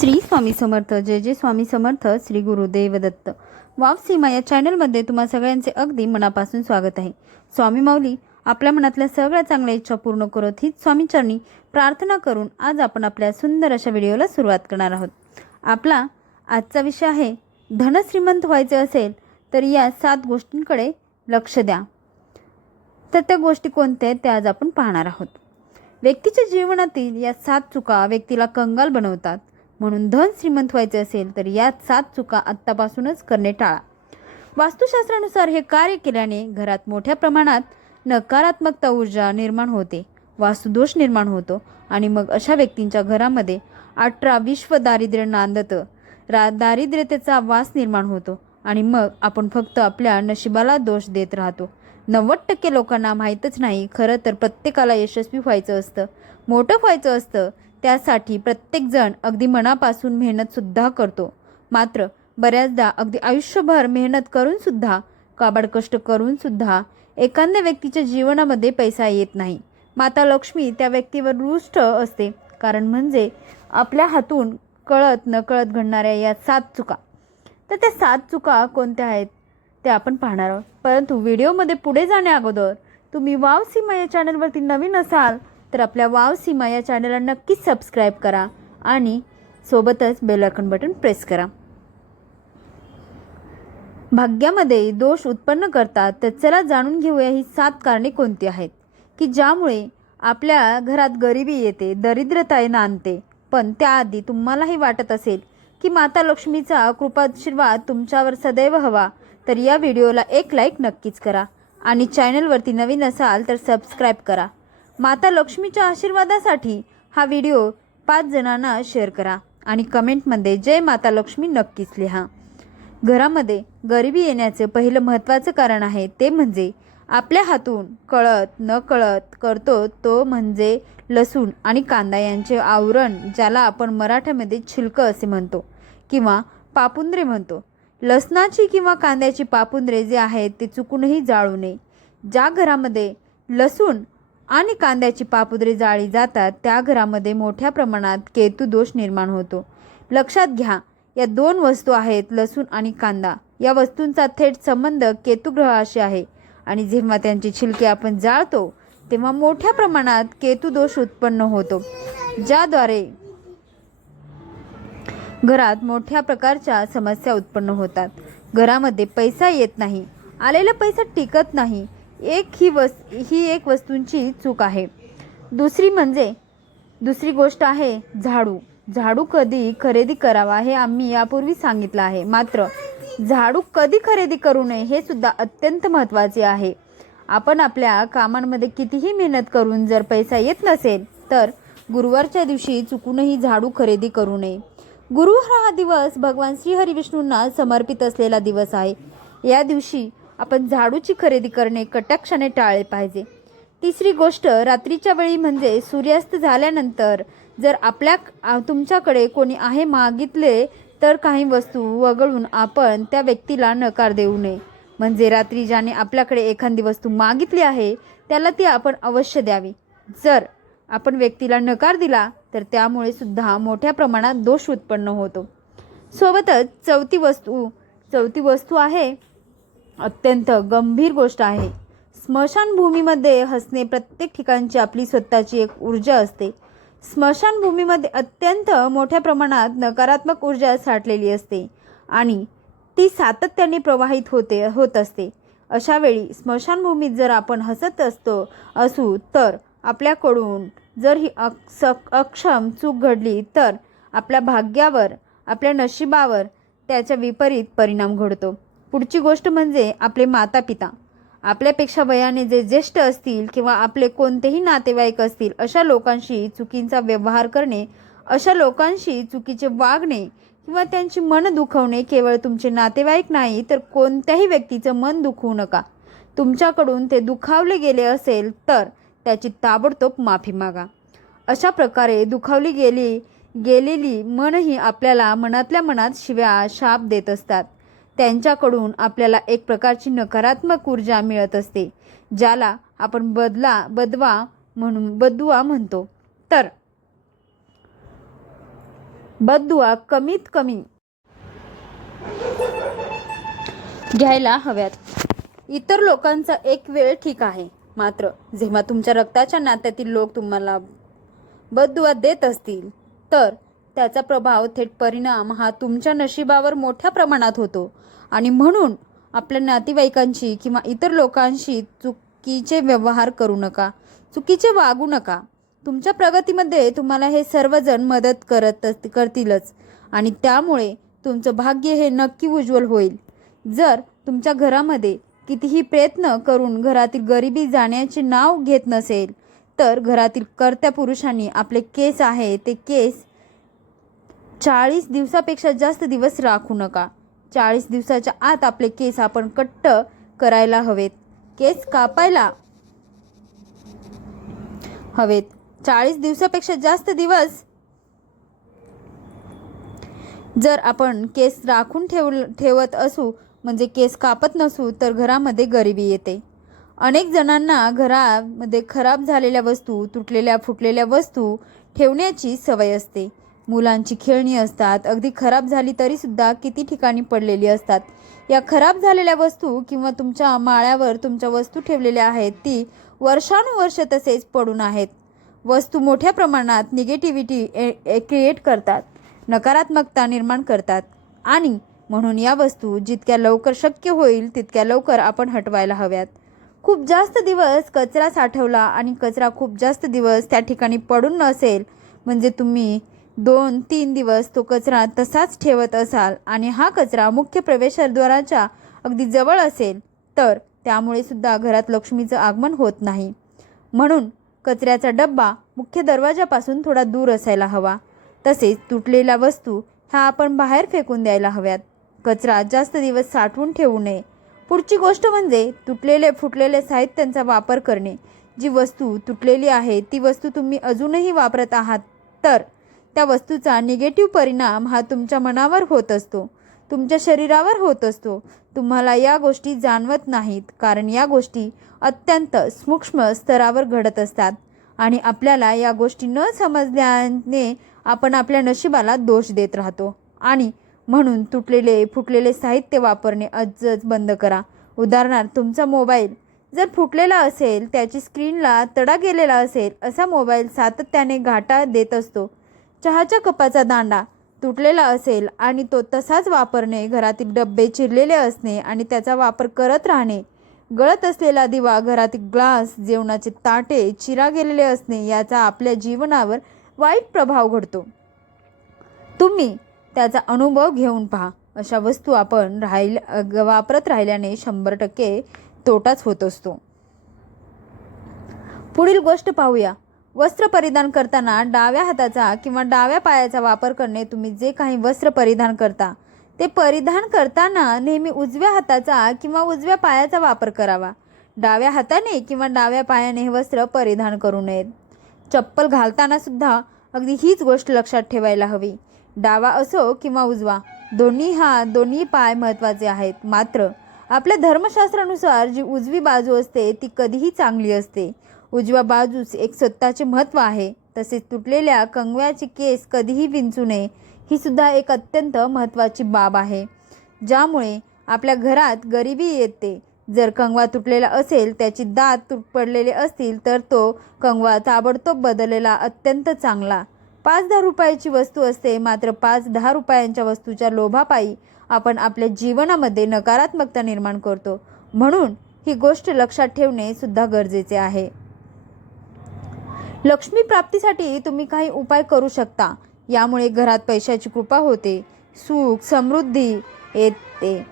श्री स्वामी समर्थ. जय जय Swami Samarth. Shri Gurudev Datta. Wow सीमा या चॅनलमध्ये तुम्हा सगळ्यांचे अगदी मनापासून स्वागत आहे. स्वामी माऊली आपल्या मनातल्या सगळ्या चांगल्या इच्छा पूर्ण करत हीच स्वामीचरणी प्रार्थना करून आज आपण आपल्या सुंदर अशा व्हिडिओला सुरुवात करणार आहोत. आपला आजचा विषय आहे, धन श्रीमंत व्हायचे असेल तर या 7 गोष्टींकडे लक्ष द्या. तर त्या गोष्टी कोणत्या आहेत त्या आज आपण पाहणार आहोत. व्यक्तीच्या जीवनातील या 7 चुका व्यक्तीला कंगाल बनवतात. म्हणून धन श्रीमंत व्हायचे असेल तर या 7 चुका आत्तापासूनच करणे टाळा. वास्तुशास्त्रानुसार हे कार्य केल्याने घरात मोठ्या प्रमाणात नकारात्मकता ऊर्जा निर्माण होते, वास्तुदोष निर्माण होतो आणि मग अशा व्यक्तींच्या घरामध्ये 18 विश्व दारिद्र्य नांदतं. दारिद्र्यतेचा वास निर्माण होतो आणि मग आपण फक्त आपल्या नशिबाला दोष देत राहतो. 90% लोकांना माहीतच नाही, खरं तर प्रत्येकाला यशस्वी व्हायचं असतं, मोठं व्हायचं असतं. त्यासाठी प्रत्येकजण अगदी मनापासून मेहनतसुद्धा करतो. मात्र बऱ्याचदा अगदी आयुष्यभर मेहनत करूनसुद्धा, काबाड कष्ट करूनसुद्धा एखाद्या व्यक्तीच्या जीवनामध्ये पैसा येत नाही. माता लक्ष्मी त्या व्यक्तीवर रुष्ट असते. कारण म्हणजे आपल्या हातून कळत नकळत घडणाऱ्या या 7 चुका. तर त्या 7 चुका कोणत्या आहेत ते आपण पाहणार आहोत. परंतु व्हिडिओमध्ये पुढे जाण्या अगोदर तुम्ही वाव सीमा या चॅनलवरती नवीन असाल तर आपल्या वाव सीमा या चॅनलला नक्कीच सबस्क्राईब करा आणि सोबतच बेल आयकॉन बटन प्रेस करा. भाग्यामध्ये दोष उत्पन्न करतात. तर चला जाणून घेऊया ही 7 कारणे कोणती आहेत की ज्यामुळे आपल्या घरात गरिबी येते, दरिद्रता नांदते. पण त्याआधी तुम्हालाही वाटत असेल की माता लक्ष्मीचा कृपाशीर्वाद तुमच्यावर सदैव हवा तर या व्हिडिओला एक लाईक नक्कीच करा आणि चॅनलवरती नवीन असाल तर सबस्क्राईब करा. माता लक्ष्मीच्या आशीर्वादासाठी हा व्हिडिओ 5 जणांना शेअर करा आणि कमेंटमध्ये जय माता लक्ष्मी नक्कीच लिहा. घरामध्ये गरिबी येण्याचं पहिलं महत्त्वाचं कारण आहे ते म्हणजे आपल्या हातून कळत न कळत करतो तो म्हणजे लसूण आणि कांदा यांचे आवरण, ज्याला आपण मराठीमध्ये छिलकं असे म्हणतो किंवा पापुंद्रे म्हणतो. लसणाची किंवा कांद्याची पापुंद्रे जे आहेत ते चुकूनही जाळू नये. ज्या घरामध्ये लसूण आणि कांद्याची पापुद्रे जाळी जातात त्या घरामध्ये मोठ्या प्रमाणात केतू दोष निर्माण होतो. लक्षात घ्या, या 2 वस्तू आहेत लसूण आणि कांदा. या वस्तूंचा थेट संबंध केतू ग्रहाशी आहे आणि जेव्हा त्यांची छिलके आपण जाळतो तेव्हा मोठ्या प्रमाणात केतू दोष उत्पन्न होतो, ज्याद्वारे घरात मोठ्या प्रकारच्या समस्या उत्पन्न होतात. घरामध्ये पैसा येत नाही, आलेला पैसा टिकत नाही. ही एक वस्तूंची चूक आहे. दुसरी गोष्ट आहे झाडू. झाडू कधी खरेदी करावा हे आम्ही यापूर्वी सांगितलं आहे. मात्र झाडू कधी खरेदी करू नये हे सुद्धा अत्यंत महत्त्वाचे आहे. आपण आपल्या कामांमध्ये कितीही मेहनत करून जर पैसा येत नसेल तर गुरुवारच्या दिवशी चुकूनही झाडू खरेदी करू नये. गुरुवार हा दिवस भगवान श्रीहरी विष्णूंना समर्पित असलेला दिवस आहे. या दिवशी आपण झाडूची खरेदी करणे कटाक्षाने टाळले पाहिजे. तिसरी गोष्ट, रात्रीच्या वेळी म्हणजे सूर्यास्त झाल्यानंतर जर तुमच्याकडे कोणी आहे मागितले तर काही वस्तू वगळून आपण त्या व्यक्तीला नकार देऊ नये. म्हणजे रात्री ज्याने आपल्याकडे एखादी वस्तू मागितली आहे त्याला ती आपण अवश्य द्यावी. जर आपण व्यक्तीला नकार दिला तर त्यामुळे सुद्धा मोठ्या प्रमाणात दोष उत्पन्न होतो. सोबतच चौथी वस्तू आहे, अत्यंत गंभीर गोष्ट आहे. स्मशानभूमीमध्ये हसणे. प्रत्येक ठिकाणची आपली स्वतःची एक ऊर्जा असते. स्मशानभूमीमध्ये अत्यंत मोठ्या प्रमाणात नकारात्मक ऊर्जा साठलेली असते आणि ती सातत्याने प्रवाहित होत असते. अशा वेळी स्मशानभूमीत जर आपण हसत असू तर आपल्याकडून जर ही अक्षम चूक घडली तर आपल्या भाग्यावर, आपल्या नशिबावर त्याचा विपरीत परिणाम घडतो. पुढची गोष्ट म्हणजे आपले माता पिता. आपल्यापेक्षा वयाने जे ज्येष्ठ असतील किंवा आपले कोणतेही नातेवाईक असतील अशा लोकांशी चुकीचा व्यवहार करणे, अशा लोकांशी चुकीचे वागणे किंवा त्यांची मन दुखवणे केवळ तुमचे नातेवाईक नाही तर कोणत्याही व्यक्तीचं मन दुखवू नका. तुमच्याकडून ते दुखावले गेले असेल तर त्याची ताबडतोब माफी मागा. अशा प्रकारे दुखावली गेलेली मनही आपल्याला मनातल्या मनात शिव्या शाप देत असतात. त्यांच्याकडून आपल्याला एक प्रकारची नकारात्मक ऊर्जा मिळत असते, ज्याला आपण बदवा म्हणतो. तर बददुआ कमीत कमी घ्यायला हव्यात. इतर लोकांचा एक वेळ ठीक आहे, मात्र जेव्हा तुमच्या रक्ताच्या नात्यातील लोक तुम्हाला बददुआ देत असतील तर त्याचा प्रभाव, थेट परिणाम हा तुमच्या नशिबावर मोठ्या प्रमाणात होतो. आणि म्हणून आपल्या नातेवाईकांशी किंवा इतर लोकांशी चुकीचे व्यवहार करू नका, चुकीचे वागू नका. तुमच्या प्रगतीमध्ये तुम्हाला हे सर्वजण मदत करतीलच आणि त्यामुळे तुमचं भाग्य हे नक्की उज्ज्वल होईल. जर तुमच्या घरामध्ये कितीही प्रयत्न करून घरातील गरिबी जाण्याचे नाव घेत नसेल तर घरातील कर्त्या पुरुषांनी आपले केस आहे ते केस 40 दिवसापेक्षा जास्त दिवस राखू नका. 40 दिवसाच्या आत आपले केस आपण कट्ट करायला हवेत, केस कापायला हवेत. 40 दिवसापेक्षा जास्त दिवस जर आपण केस राखून ठेवत असू, म्हणजे केस कापत नसू, तर घरामध्ये गरिबी येते. अनेक जणांना घरामध्ये खराब झालेल्या वस्तू, तुटलेल्या फुटलेल्या वस्तू ठेवण्याची सवय असते. मुलांची खेळणी असतात, अगदी खराब झाली तरी सुद्धा किती ठिकाणी पडलेली असतात. या खराब झालेल्या वस्तू किंवा तुमच्या माळ्यावर तुमच्या वस्तू ठेवलेल्या आहेत, ती वर्षानुवर्ष तसेच पडून आहेत. वस्तू मोठ्या प्रमाणात निगेटिव्हिटी क्रिएट करतात, नकारात्मकता निर्माण करतात आणि म्हणून या वस्तू जितक्या लवकर शक्य होईल तितक्या लवकर आपण हटवायला हव्यात. खूप जास्त दिवस कचरा साठवला आणि कचरा खूप जास्त दिवस त्या ठिकाणी पडून नसेल, म्हणजे तुम्ही 2-3 दिवस तो कचरा तसाच ठेवत असाल आणि हा कचरा मुख्य प्रवेशद्वाराच्या अगदी जवळ असेल, तर त्यामुळे सुद्धा घरात लक्ष्मीचं आगमन होत नाही. म्हणून कचऱ्याचा डब्बा मुख्य दरवाजापासून थोडा दूर असायला हवा. तसेच तुटलेल्या वस्तू ह्या आपण बाहेर फेकून द्यायला हव्यात. कचरा जास्त दिवस साठवून ठेवू नये. पुढची गोष्ट म्हणजे तुटलेले फुटलेले साहित्यांचा वापर करणे. जी वस्तू तुटलेली आहे ती वस्तू तुम्ही अजूनही वापरत आहात तर त्या वस्तूचा निगेटिव्ह परिणाम हा तुमच्या मनावर होत असतो, तुमच्या शरीरावर होत असतो. तुम्हाला या गोष्टी जाणवत नाहीत, कारण या गोष्टी अत्यंत सूक्ष्म स्तरावर घडत असतात आणि आपल्याला या गोष्टी न समजल्याने आपण आपल्या नशिबाला दोष देत राहतो. आणि म्हणून तुटलेले फुटलेले साहित्य वापरणे आजच बंद करा. उदाहरणार्थ, तुमचा मोबाईल जर फुटलेला असेल, त्याची स्क्रीनला तडा गेलेला असेल, असा मोबाईल सातत्याने घाटा देत असतो. चहाच्या कपाचा दांडा तुटलेला असेल आणि तो तसाच वापरणे, घरातील डब्बे चिरलेले असणे आणि त्याचा वापर करत राहणे, गळत असलेला दिवा, घरातील ग्लास, जेवणाचे ताटे चिरा गेलेले असणे, याचा आपल्या जीवनावर वाईट प्रभाव घडतो. तुम्ही त्याचा अनुभव घेऊन पहा. अशा वस्तू आपण वापरत राहिल्याने 100% तोटाच होत असतो. पुढील गोष्ट पाहूया. वस्त्र परिधान करताना डाव्या हाताचा किंवा डाव्या पायाचा वापर करणे. तुम्ही जे काही वस्त्र परिधान करता ते परिधान करताना नेहमी उजव्या हाताचा किंवा उजव्या पायाचा वापर करावा. डाव्या हाताने किंवा डाव्या पायाने हे वस्त्र परिधान करू नयेत. चप्पल घालताना सुद्धा अगदी हीच गोष्ट लक्षात ठेवायला हवी. डावा असो किंवा उजवा, दोन्ही पाय महत्त्वाचे आहेत. मात्र आपल्या धर्मशास्त्रानुसार जी उजवी बाजू असते ती कधीही चांगली असते. उजव्या बाजूस एक स्वतःचे महत्त्व आहे. तसेच तुटलेल्या कंगव्याचे केस कधीही विंचू नये, ही सुद्धा एक अत्यंत महत्त्वाची बाब आहे, ज्यामुळे आपल्या घरात गरिबी येते. जर कंगवा तुटलेला असेल, त्याची दात पडलेले असतील, तर तो कंगवा ताबडतोब बदललेला अत्यंत चांगला. 5-10 रुपयाची वस्तू असते, मात्र 5-10 रुपयांच्या वस्तूच्या लोभापायी आपण आपल्या जीवनामध्ये नकारात्मकता निर्माण करतो. म्हणून ही गोष्ट लक्षात ठेवणे सुद्धा गरजेचे आहे. लक्ष्मी प्राप्तीसाठी तुम्ही काही उपाय करू शकता. यामुळे घरात पैशाची कृपा होते, सुख समृद्धी येते.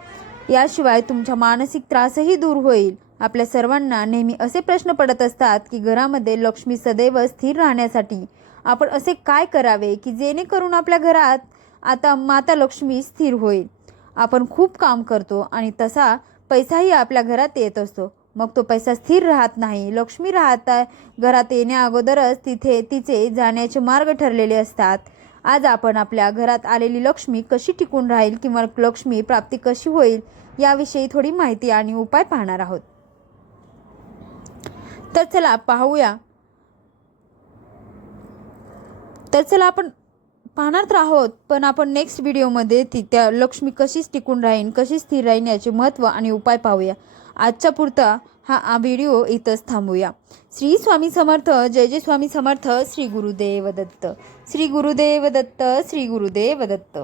याशिवाय तुमचा मानसिक त्रासही दूर होईल. आपल्या सर्वांना नेहमी असे प्रश्न पडत असतात की घरामध्ये लक्ष्मी सदैव स्थिर राहण्यासाठी आपण असे काय करावे की जेणेकरून आपल्या घरात आता माता लक्ष्मी स्थिर होईल. आपण खूप काम करतो आणि तसा पैसाही आपल्या घरात येत असतो, मग तो पैसा स्थिर राहत नाही. लक्ष्मी घरात येण्या अगोदरच तिचे जाण्याचे मार्ग ठरलेले असतात. आज आपण आपल्या घरात आलेली लक्ष्मी कशी टिकून राहील किंवा लक्ष्मी प्राप्ती कशी होईल याविषयी थोडी माहिती आणि उपाय पाहणार आहोत. तर चला आपण पाहणार तर आहोत, पण आपण नेक्स्ट व्हिडिओमध्ये त्या लक्ष्मी कशी टिकून राहीन, कशी स्थिर राहीन याचे महत्त्व आणि उपाय पाहूया. आजच्या पुरता हा व्हिडिओ इथंच थांबूया. श्री स्वामी समर्थ. जय जय स्वामी समर्थ. श्री गुरुदेव दत्त. श्री गुरुदेव दत्त. श्री गुरुदेव दत्त.